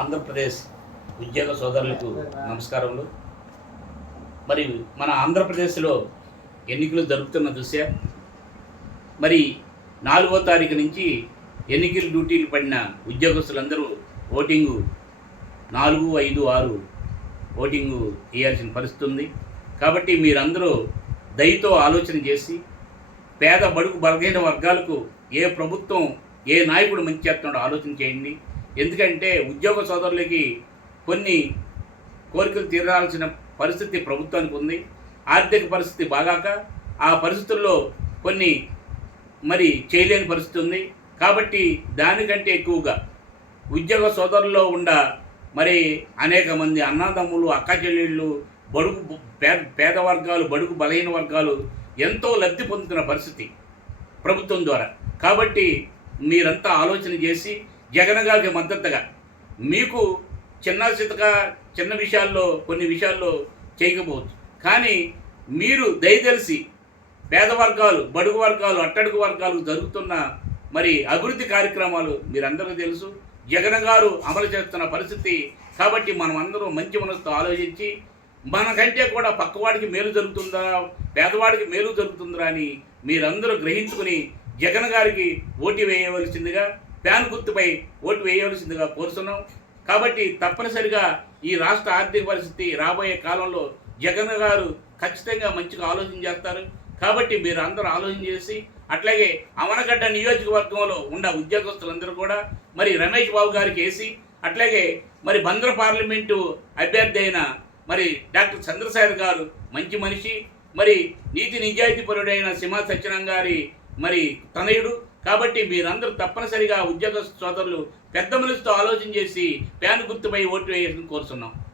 ఆంధ్రప్రదేశ్ ఉద్యోగ సోదరులకు నమస్కారములు. మరి మన ఆంధ్రప్రదేశ్లో ఎన్నికలు జరుపుతున్న దృశ్య మరి నాలుగో తారీఖు నుంచి ఎన్నికల డ్యూటీలు పడిన ఉద్యోగస్తులందరూ ఓటింగు నాలుగు ఐదు ఆరు ఓటింగు వేయాల్సిన పరిస్థితి ఉంది. కాబట్టి మీరందరూ దయతో ఆలోచన చేసి పేద బడుగు బలహీన వర్గాలకు ఏ ప్రభుత్వం ఏ నాయకుడు మంచి చేస్తున్నాడో ఆలోచన చేయండి. ఎందుకంటే ఉద్యోగ సోదరులకి కొన్ని కోరికలు తీరాల్సిన పరిస్థితి ప్రభుత్వానికి ఉంది. ఆర్థిక పరిస్థితి బాగాక ఆ పరిస్థితుల్లో కొన్ని మరి చేయలేని పరిస్థితి ఉంది. కాబట్టి దానికంటే ఎక్కువగా ఉద్యోగ సోదరుల్లో ఉండ మరి అనేక మంది అన్నదమ్ములు అక్క చెల్లెళ్ళు బడుగు పేద పేద వర్గాలు బడుగు బలహీన వర్గాలు ఎంతో లబ్ధి పొందుతున్న పరిస్థితి ప్రభుత్వం ద్వారా. కాబట్టి మీరంతా ఆలోచన చేసి జగన్ గారికి మద్దతుగా మీకు చిన్న చితక చిన్న విషయాల్లో కొన్ని విషయాల్లో చేయకపోవచ్చు. కానీ మీరు దయదలిసి పేద వర్గాలు బడుగు వర్గాలు అట్టడుగు వర్గాలు జరుగుతున్న మరి అభివృద్ధి కార్యక్రమాలు మీరందరికీ తెలుసు. జగన్ గారు అమలు చేస్తున్న పరిస్థితి కాబట్టి మనం అందరం మంచి మనసుతో ఆలోచించి మనకంటే కూడా పక్కవాడికి మేలు జరుగుతుందా పేదవాడికి మేలు జరుగుతుందా అని మీరందరూ గ్రహించుకుని జగన్ గారికి ఓటు వేయవలసిందిగా ప్యాన్ గుర్తుపై ఓటు వేయవలసిందిగా కోరుతున్నాం. కాబట్టి తప్పనిసరిగా ఈ రాష్ట్ర ఆర్థిక పరిస్థితి రాబోయే కాలంలో జగన్ గారు ఖచ్చితంగా మంచిగా ఆలోచన చేస్తారు. కాబట్టి మీరు అందరూ ఆలోచన చేసి అట్లాగే అమనగడ్డ నియోజకవర్గంలో ఉన్న ఉద్యోగస్తులందరూ కూడా మరి రమేష్ బాబు గారికి వేసి అట్లాగే మరి బంద్ర పార్లమెంటు అభ్యర్థి అయిన మరి డాక్టర్ చంద్రశేఖర్ గారు మంచి మనిషి మరి నీతి నిజాయితీపరుడైన సింహ సత్యనారాయణ గారి మరి తనయుడు. కాబట్టి మీరందరూ తప్పనిసరిగా ఉద్యోగ సోదరులు పెద్ద మనసుతో ఆలోచన చేసి ప్యాన్ గుర్తుపై ఓటు వేయాలని కోరుతున్నాం